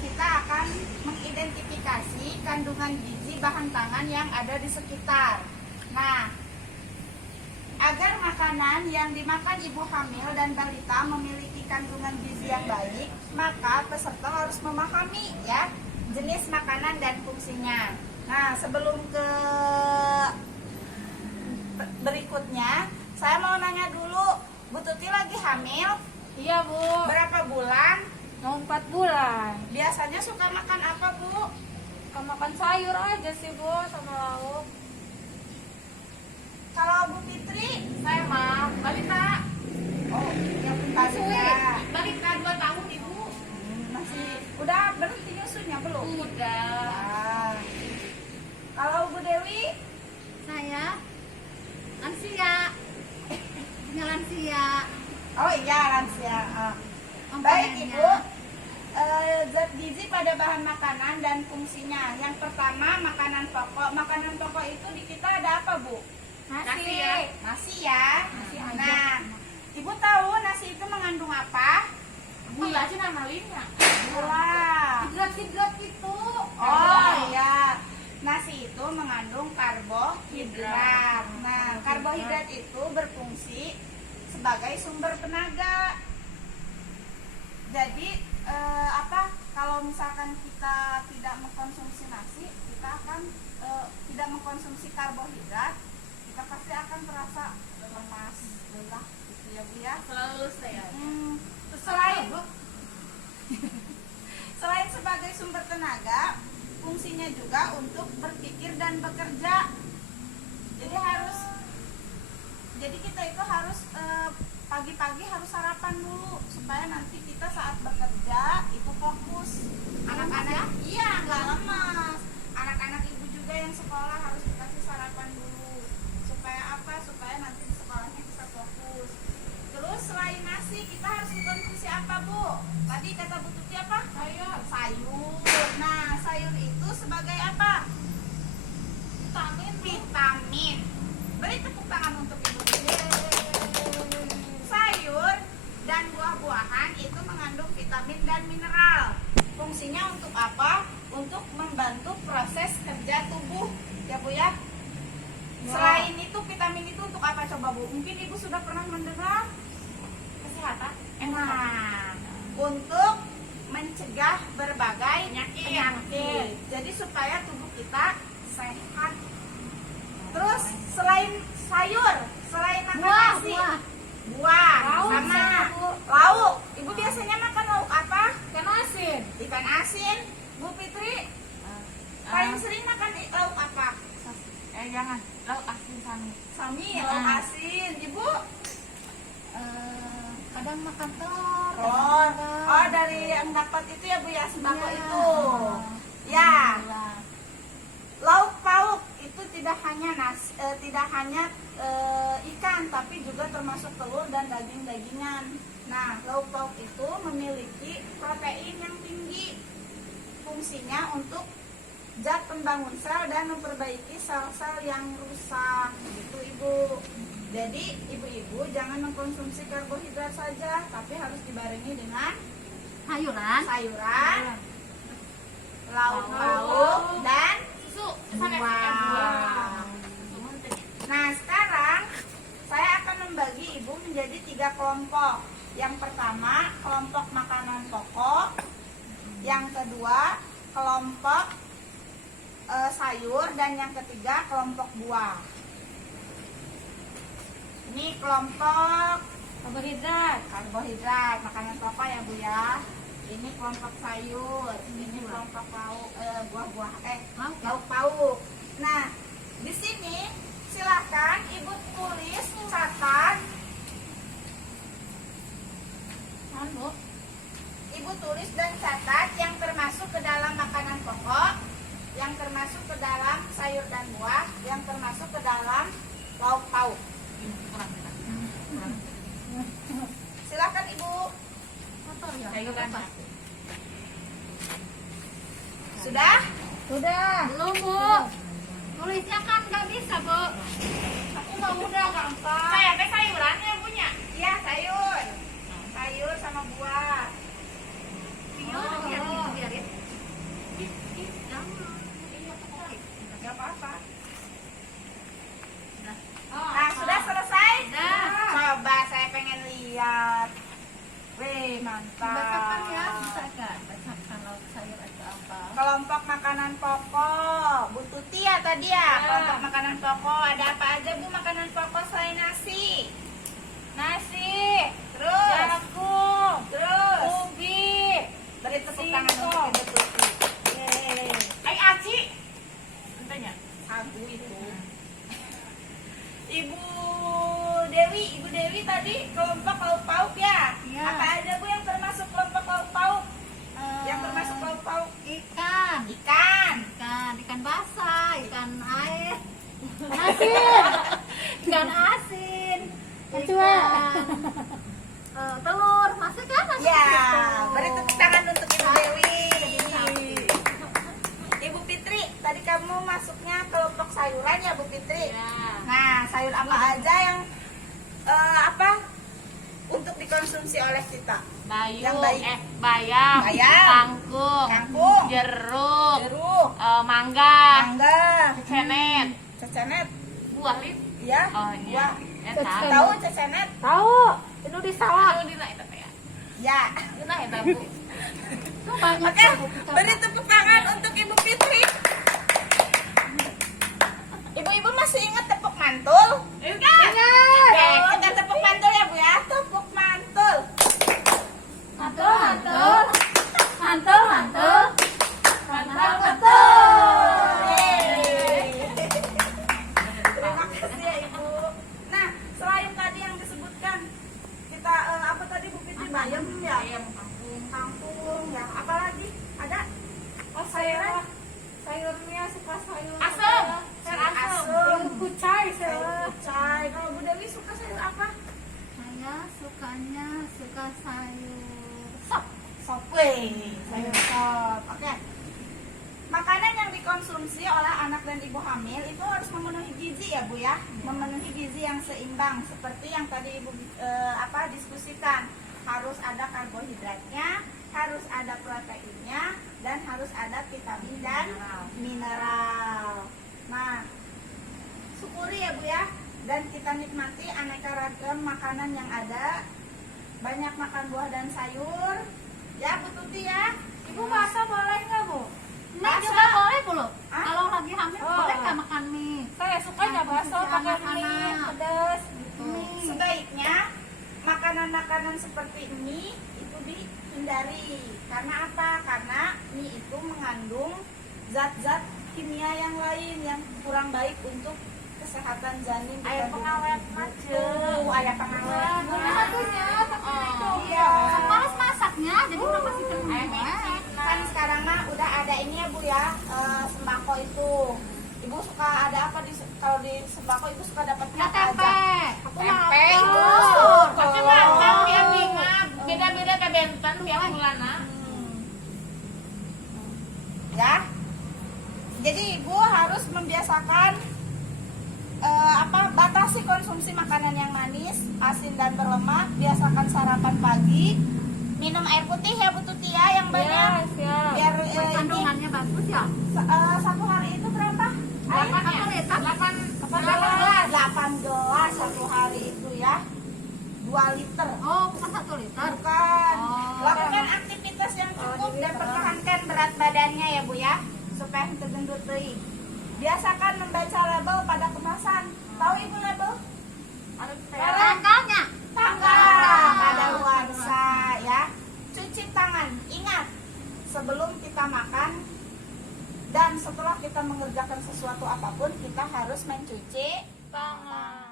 kita akan mengidentifikasi kandungan gizi bahan pangan yang ada di sekitar. Nah, agar makanan yang dimakan ibu hamil dan balita memiliki kandungan gizi yang baik, maka peserta harus memahami ya jenis makanan dan fungsinya. Nah, sebelum ke berikutnya, saya mau nanya dulu, Bu Tuti lagi hamil? Iya, Bu. Berapa bulan? Mau 4 bulan. Biasanya suka makan apa, Bu? Suka makan sayur aja sih, Bu, sama lauk. Kalau Bu Fitri, Saya mau balita. oh, yang balita. Balita 2 tahun Ibu. Masih udah berhenti nyusunya belum? Udah. Ah. Kalau Bu Dewi, Saya lansia. Punya lansia. oh iya lansia. Ah. Baik Ibu, zat gizi pada bahan makanan dan fungsinya. Yang pertama makanan pokok. Makanan pokok itu di kita ada apa, Bu? Nasi ya. Nasi ya. Nasi aja. Nah, Ibu tahu nasi itu mengandung apa? Gula aja namalinnya. Gula. Hidrat itu. Oh iya. Nasi itu mengandung karbohidrat. Nah, karbohidrat itu berfungsi sebagai sumber tenaga. Jadi kalau misalkan kita tidak mengkonsumsi nasi, kita akan tidak mengkonsumsi karbohidrat, kita pasti akan terasa lemas, lelah, gitu ya Bu ya. Selalu saya. Selain sebagai sumber tenaga, fungsinya juga untuk berpikir dan bekerja. Jadi kita itu harus pagi-pagi harus sarapan dulu supaya nanti kita saat bekerja itu fokus. Anak-anak iya nggak lemas. Anak-anak ibu juga yang sekolah harus dikasih sarapan dulu supaya apa? Supaya nanti di sekolahnya bisa fokus. Terus selain nasi kita harus mengkonsumsi apa, Bu? Tadi kata Bu Tuti apa? Sayur. Nah, sayur itu sebagai apa? Vitamin. Beri tepuk tangan untuk Ibu Tuti. Sayur dan buah-buahan itu mengandung vitamin dan mineral. Fungsinya untuk apa? Untuk membantu proses kerja tubuh, ya Bu ya. Selain itu vitamin itu untuk apa coba Bu? Mungkin Ibu sudah pernah mendengar? Kesehatan. Nah, untuk mencegah berbagai penyakit. Jadi supaya tubuh kita sehat. Terus selain sayur, selain makan nasi, buah, Lauk sama sama, Bu. lauk. Ibu biasanya makan lauk apa? Ikan asin. Ikan asin. Bu Fitri, paling sering makan lauk apa? Jangan. Lauk asin sami. Sami, lauk asin. Ibu? Kadang makan telur. Oh, dari yang dapat itu ya Bu ya, sembako Iya. itu. Ya. Lauk pauk itu tidak hanya ikan, tapi juga termasuk telur dan daging-dagingan. Nah, lauk pauk itu memiliki protein yang tinggi. Fungsinya untuk zat pembangun sel dan memperbaiki sel-sel yang rusak. Gitu Ibu. Jadi ibu-ibu jangan mengkonsumsi karbohidrat saja, tapi harus dibarengi dengan sayuran, lauk pauk dan Susu. buah. Nah, sekarang saya akan membagi ibu menjadi 3 kelompok. Yang pertama, kelompok makanan pokok. Yang kedua, kelompok sayur. Dan yang ketiga, kelompok buah. Ini kelompok karbohidrat, makanan pokok ya Bu ya. Ini kelompok sayur, ini kelompok buah-buah, lauk pauk. Nah, di sini silahkan Ibu tulis, catat. Ibu tulis dan catat yang termasuk ke dalam makanan pokok, yang termasuk ke dalam sayur dan buah, yang termasuk ke dalam lauk pauk. Silahkan Ibu. Sayuran. Sudah? Sudah. Belum, Bu. Tulisnya kan nggak bisa, Bu. Aku mah udah gampang. Saya teh sayuran yang punya. Iya, sayur. Sayur sama buah. Biar biarin. makanan pokok. Ada apa aja Bu makanan pokok selain nasi? Nasi, Terus, jagung, terus. ubi, Beri tepuk tangan untuk Ibu Tuti. Yeay. Aci. entahnya. Sagu itu. Ibu Dewi tadi kelompok lauk pauk ya? Iya. Apa aja Bu yang termasuk kelompok lauk pauk? Yang termasuk lauk pauk? Ikan, Ikan. ikan basah, ikan air, ikan asin, ikan telur, masuk kan? Masuk Ya, gitu. beri tepuk tangan untuk Ibu Dewi. Sapi. Ibu Fitri, tadi kamu masuknya kelompok sayuran ya Bu Fitri? Ya. Nah, sayur apa aja yang untuk dikonsumsi oleh kita? Bayung, Yang baik. bayam, Bayam. kangkung, Kangkung, jeruk, jeruk, mangga, mangga, cenet, cecenet, buah lip. ya, Oh iya. buah. Tahu cecenet? Tahu. Itu di sawah. Itu dina eta teh ya. Ya. Dina eta Bu. Itu banyak Oke, Bu, kita beri tepuk tangan untuk Ibu Fitri. Ibu-ibu masih ingat tepuk mantul? Ingat. Oke, kita tepuk mantul ya Bu ya. Tepuk mantul. mantul, mantul, mantul, mantul, mantul, Betul. Yeay. Terima kasih ya Ibu. Nah, selain tadi yang disebutkan, kita apa tadi Bu Fitri? Bayam ya? Ayam kangkung. Kangkung ya. Apa lagi? Ada? Oh, sayurnya suka sayur. Asem. Sayur asem. Asem. Kucai Sayur kucai. Kalau Bu Dewi suka sayur apa? Saya suka sayur sop. Sop. Sayur sop. Oke. Makanan yang dikonsumsi oleh anak dan ibu hamil itu harus memenuhi gizi ya Bu ya, memenuhi gizi yang seimbang seperti yang tadi Ibu diskusikan. Harus ada karbohidratnya, harus ada proteinnya, dan harus ada vitamin dan mineral. Nah, syukuri ya Bu ya, dan kita nikmati aneka ragam makanan yang ada. Banyak makan buah dan sayur. Ya Bu Tuti ya. Ibu masak boleh nggak Bu? Mie Bakso. juga boleh Bu loh. Hah? Kalau lagi hamil Oh. boleh nggak makan mie? Saya sukanya bakso pakai mie Anak-anak. pedas gitu. Mie. Sebaiknya makanan-makanan seperti mie itu dihindari. Karena apa? Karena mie itu mengandung zat-zat kimia yang lain yang kurang baik untuk kesehatan janin. Air kita pengawet butuh. macam. Air pengawet. Satunya seperti itu. Iya. Males masaknya, jadi udah pasti Air semua. micin. Kan sekarang mah udah ada ini ya Bu ya, sembako itu. Ibu suka ada apa kalau di sembako Ibu suka dapatnya Ya apa tempe. aja? Tempe itu. Tapi makan tiap minggu beda-beda ke benten tiap bulana. Ya. Jadi Ibu harus membiasakan batasi konsumsi makanan yang manis, asin dan berlemak. Biasakan sarapan pagi. Minum air putih ya Bu Tuti ya yang banyak. Siap. Biar Buat kandungannya bagus ya. satu hari itu berapa? Delapan ya? Air? Delapan. 8 gelas satu hari itu ya. 2 liter. Oh, bukan 1 liter. Bukan. Oh. Lakukan aktivitas yang cukup dan pertahankan berat badannya ya Bu ya, supaya henteu gendut deui. Biasakan membaca label pada kemasan. Tahu Ibu label? Tanggalnya. Tanggal kadaluarsa ya. Cuci tangan. Ingat, sebelum kita makan dan setelah kita mengerjakan sesuatu apapun, kita harus mencuci tangan.